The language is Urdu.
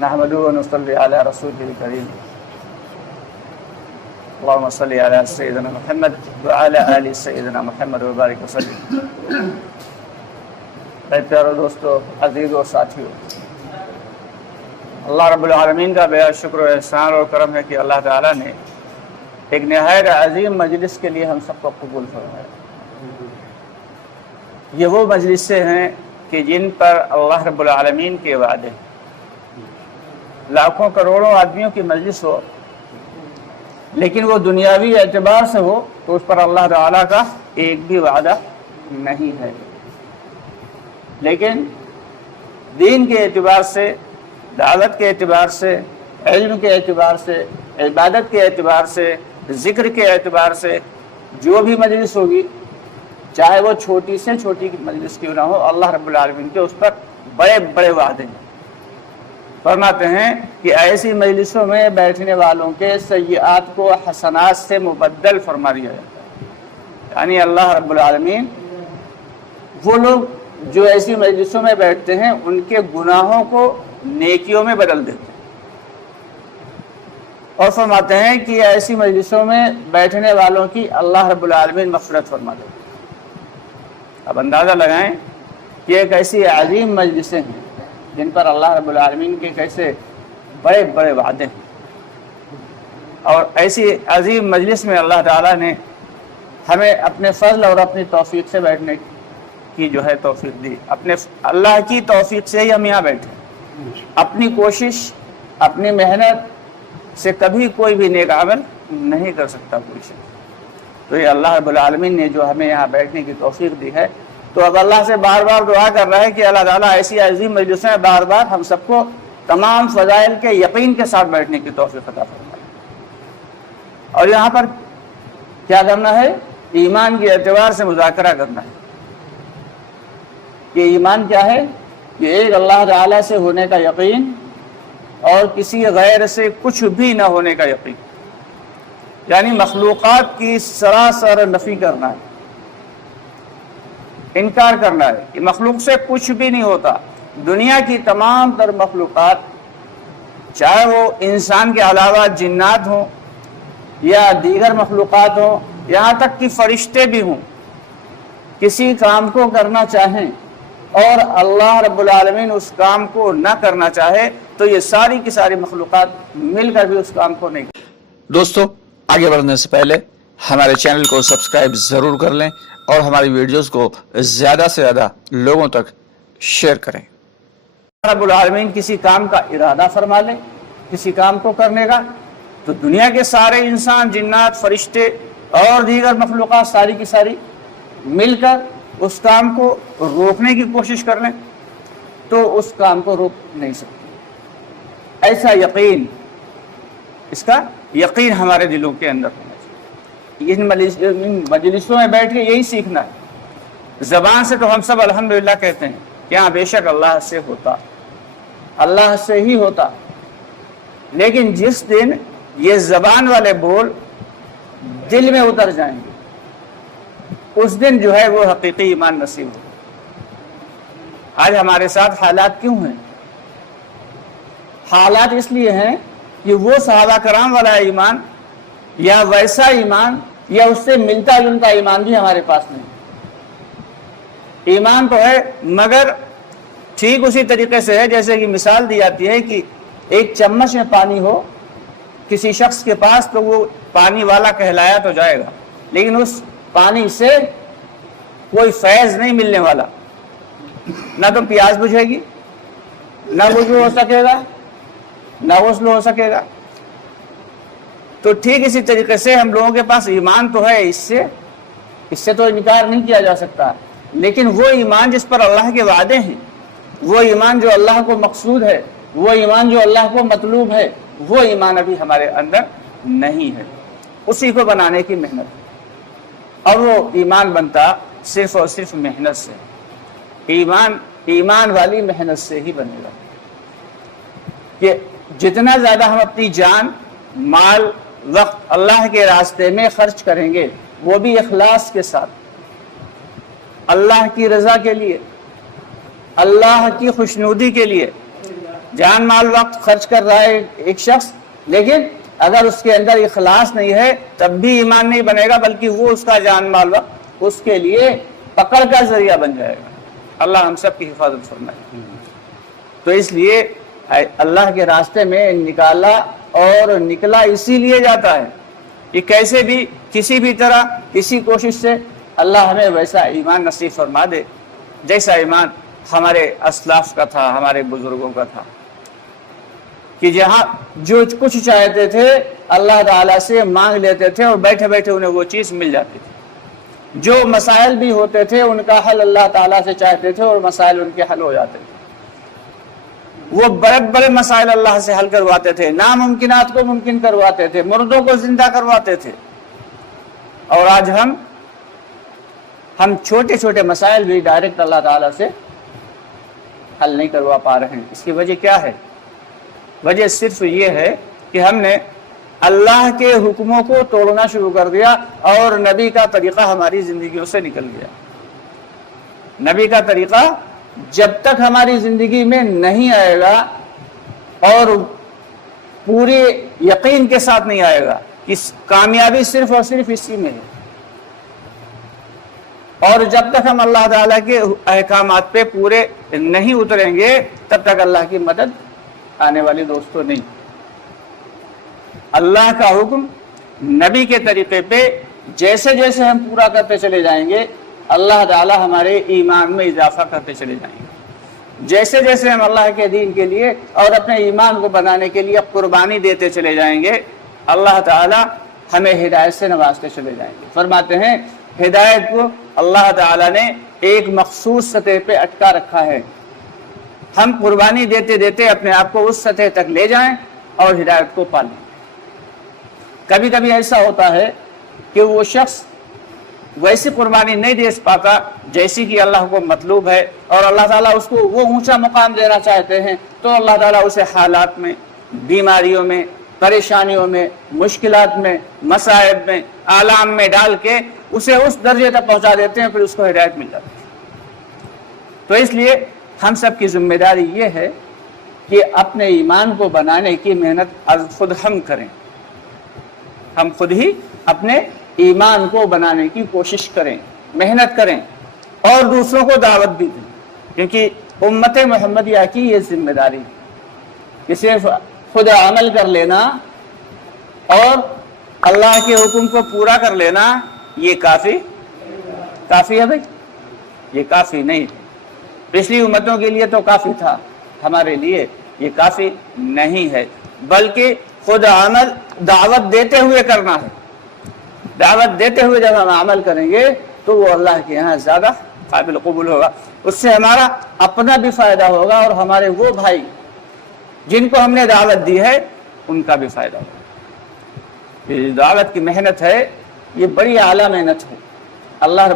نحمدہ و نصلی علی رسولہ الکریم اللہم صلی علی سیدنا محمد وعلی آل سیدنا محمد وبارک وسلم۔ اے پیارو دوستو، عزیز و ساتھیو، اللہ رب العالمین کا بے حد شکر و احسان اور کرم ہے کہ اللہ تعالیٰ نے ایک نہایت عظیم مجلس کے لیے ہم سب کو قبول فرمایا۔ یہ وہ مجلسیں ہیں کہ جن پر اللہ رب العالمین کے وعدے، لاکھوں کروڑوں آدمیوں کی مجلس ہو لیکن وہ دنیاوی اعتبار سے ہو تو اس پر اللہ تعالیٰ کا ایک بھی وعدہ نہیں ہے، لیکن دین کے اعتبار سے، دعوت کے اعتبار سے، علم کے اعتبار سے، عبادت کے اعتبار سے، ذکر کے اعتبار سے جو بھی مجلس ہوگی، چاہے وہ چھوٹی سے چھوٹی مجلس کیوں نہ ہو، اللہ رب العالمین کے اس پر بڑے بڑے وعدے ہیں۔ فرماتے ہیں کہ ایسی مجلسوں میں بیٹھنے والوں کے سیئات کو حسنات سے مبدل فرما دیا جاتا ہے، یعنی اللہ رب العالمین وہ لوگ جو ایسی مجلسوں میں بیٹھتے ہیں ان کے گناہوں کو نیکیوں میں بدل دیتے ہیں، اور فرماتے ہیں کہ ایسی مجلسوں میں بیٹھنے والوں کی اللہ رب العالمین مغفرت فرما دیتے ہیں۔ اب اندازہ لگائیں کہ ایک ایسی عظیم مجلسیں ہیں جن پر اللہ رب العالمین کے کیسے بڑے بڑے وعدے ہیں، اور ایسی عظیم مجلس میں اللہ تعالیٰ نے ہمیں اپنے فضل اور اپنی توفیق سے بیٹھنے کی جو ہے توفیق دی۔ اپنے اللہ کی توفیق سے ہی ہم یہاں بیٹھے، اپنی کوشش، اپنی محنت سے کبھی کوئی بھی نیک عمل نہیں کر سکتا کوئی شخص۔ تو یہ اللہ رب العالمین نے جو ہمیں یہاں بیٹھنے کی توفیق دی ہے، تو اب اللہ سے بار بار دعا کر رہا ہے کہ اللہ تعالیٰ ایسی عظیم مجلسوں میں بار بار ہم سب کو تمام فضائل کے یقین کے ساتھ بیٹھنے کی توفیق عطا فرمائے۔ اور یہاں پر کیا کرنا ہے؟ ایمان کے اعتبار سے مذاکرہ کرنا ہے۔ یہ ایمان کیا ہے؟ کہ ایک اللہ تعالیٰ سے ہونے کا یقین اور کسی غیر سے کچھ بھی نہ ہونے کا یقین، یعنی مخلوقات کی سراسر نفی کرنا ہے، انکار کرنا ہے کہ مخلوق سے کچھ بھی نہیں ہوتا۔ دنیا کی تمام تر مخلوقات، چاہے وہ انسان کے علاوہ جنات ہوں یا دیگر مخلوقات ہوں، یہاں تک کہ فرشتے بھی ہوں، کسی کام کو کرنا چاہیں اور اللہ رب العالمین اس کام کو نہ کرنا چاہے تو یہ ساری کی ساری مخلوقات مل کر بھی اس کام کو نہیں کریں۔ دوستو، آگے بڑھنے سے پہلے ہمارے چینل کو سبسکرائب ضرور کر لیں اور ہماری ویڈیوز کو زیادہ سے زیادہ لوگوں تک شیئر کریں۔ رب العالمین کسی کام کا ارادہ فرما لے، کسی کام کو کرنے کا، تو دنیا کے سارے انسان، جنات، فرشتے اور دیگر مخلوقات ساری کی ساری مل کر اس کام کو روکنے کی کوشش کر لیں تو اس کام کو روک نہیں سکتے۔ ایسا یقین، اس کا یقین ہمارے دلوں کے اندر ہونا چاہیے۔ ان مجلسوں میں بیٹھ کے یہی سیکھنا ہے۔ زبان سے تو ہم سب الحمدللہ کہتے ہیں کہ ہاں بے شک اللہ سے ہوتا، اللہ سے ہی ہوتا، لیکن جس دن یہ زبان والے بول دل میں اتر جائیں گے اس دن جو ہے وہ حقیقی ایمان نصیب ہو۔ آج ہمارے ساتھ حالات کیوں ہیں؟ حالات اس لیے ہیں کہ وہ صحابہ کرام والا ایمان یا ویسا ایمان یا اس سے ملتا جلتا ایمان بھی ہمارے پاس نہیں۔ ایمان تو ہے مگر ٹھیک اسی طریقے سے ہے جیسے کہ مثال دی جاتی ہے کہ ایک چمچ میں پانی ہو کسی شخص کے پاس تو وہ پانی والا کہلایا تو جائے گا، لیکن اس پانی سے کوئی فیض نہیں ملنے والا، نہ تو پیاس بجھے گی، نہ وضو ہو سکے گا، نہ غسل ہو سکے گا۔ تو ٹھیک اسی طریقے سے ہم لوگوں کے پاس ایمان تو ہے، اس سے تو انکار نہیں کیا جا سکتا، لیکن وہ ایمان جس پر اللہ کے وعدے ہیں، وہ ایمان جو اللہ کو مقصود ہے، وہ ایمان جو اللہ کو مطلوب ہے، وہ ایمان ابھی ہمارے اندر نہیں ہے۔ اسی کو بنانے کی محنت، اور وہ ایمان بنتا صرف اور صرف محنت سے۔ ایمان والی محنت سے ہی بنے گا کہ جتنا زیادہ ہم اپنی جان، مال، وقت اللہ کے راستے میں خرچ کریں گے، وہ بھی اخلاص کے ساتھ، اللہ کی رضا کے لیے، اللہ کی خوشنودی کے لیے، جان مال وقت خرچ کر رہا ہے ایک شخص، لیکن اگر اس کے اندر اخلاص نہیں ہے تب بھی ایمان نہیں بنے گا، بلکہ وہ اس کا جان مال وقت اس کے لیے پکڑ کا ذریعہ بن جائے گا۔ اللہ ہم سب کی حفاظت فرمائے۔ تو اس لیے اللہ کے راستے میں نکالا اور نکلا اسی لیے جاتا ہے کہ کیسے بھی کسی بھی طرح کسی کوشش سے اللہ ہمیں ویسا ایمان نصیب فرما دے جیسا ایمان ہمارے اسلاف کا تھا، ہمارے بزرگوں کا تھا، کہ جہاں جو کچھ چاہتے تھے اللہ تعالیٰ سے مانگ لیتے تھے اور بیٹھے بیٹھے انہیں وہ چیز مل جاتی تھی۔ جو مسائل بھی ہوتے تھے ان کا حل اللہ تعالیٰ سے چاہتے تھے اور مسائل ان کے حل ہو جاتے تھے۔ وہ بڑے بڑے مسائل اللہ سے حل کرواتے تھے، ناممکنات کو ممکن کرواتے تھے، مردوں کو زندہ کرواتے تھے۔ اور آج ہم چھوٹے چھوٹے مسائل بھی ڈائریکٹ اللہ تعالیٰ سے حل نہیں کروا پا رہے ہیں۔ اس کی وجہ کیا ہے؟ وجہ صرف یہ ہے کہ ہم نے اللہ کے حکموں کو توڑنا شروع کر دیا اور نبی کا طریقہ ہماری زندگیوں سے نکل گیا۔ نبی کا طریقہ جب تک ہماری زندگی میں نہیں آئے گا اور پورے یقین کے ساتھ نہیں آئے گا کہ کامیابی صرف اور صرف اسی میں ہے، اور جب تک ہم اللہ تعالیٰ کے احکامات پہ پورے نہیں اتریں گے تب تک اللہ کی مدد آنے والی دوستوں نہیں۔ اللہ کا حکم نبی کے طریقے پہ جیسے جیسے ہم پورا کرتے چلے جائیں گے اللہ تعالیٰ ہمارے ایمان میں اضافہ کرتے چلے جائیں گے۔ جیسے جیسے ہم اللہ کے دین کے لیے اور اپنے ایمان کو بنانے کے لیے قربانی دیتے چلے جائیں گے اللہ تعالیٰ ہمیں ہدایت سے نوازتے چلے جائیں گے۔ فرماتے ہیں ہدایت کو اللہ تعالیٰ نے ایک مخصوص سطح پہ اٹکا رکھا ہے، ہم قربانی دیتے دیتے اپنے آپ کو اس سطح تک لے جائیں اور ہدایت کو پالیں۔ کبھی کبھی ایسا ہوتا ہے کہ وہ شخص ویسی قربانی نہیں دے پاتا جیسی کہ اللہ کو مطلوب ہے، اور اللہ تعالیٰ اس کو وہ اونچا مقام دینا چاہتے ہیں، تو اللہ تعالیٰ اسے حالات میں، بیماریوں میں، پریشانیوں میں، مشکلات میں، مصائب میں، آلام میں ڈال کے اسے اس درجے تک پہنچا دیتے ہیں، پھر اس کو ہدایت مل جاتی ہے۔ تو اس لیے ہم سب کی ذمہ داری یہ ہے کہ اپنے ایمان کو بنانے کی محنت خود ہم کریں، ہم خود ہی اپنے ایمان کو بنانے کی کوشش کریں، محنت کریں اور دوسروں کو دعوت بھی دیں، کیونکہ امت محمدیہ کی یہ ذمہ داری ہے کہ صرف خود عمل کر لینا اور اللہ کے حکم کو پورا کر لینا یہ کافی ہے بھائی، یہ کافی نہیں۔ پچھلی امتوں کے لیے تو کافی تھا، ہمارے لیے یہ کافی نہیں ہے، بلکہ خود عمل دعوت دیتے ہوئے کرنا ہے۔ دعوت دیتے ہوئے جب ہم عمل کریں گے تو وہ اللہ کے یہاں زیادہ قابل قبول ہوگا، اس سے ہمارا اپنا بھی فائدہ ہوگا اور ہمارے وہ بھائی جن کو ہم نے دعوت دی ہے ان کا بھی فائدہ ہوگا۔ یہ دعوت کی محنت ہے، یہ بڑی اعلیٰ محنت ہے۔ اللہ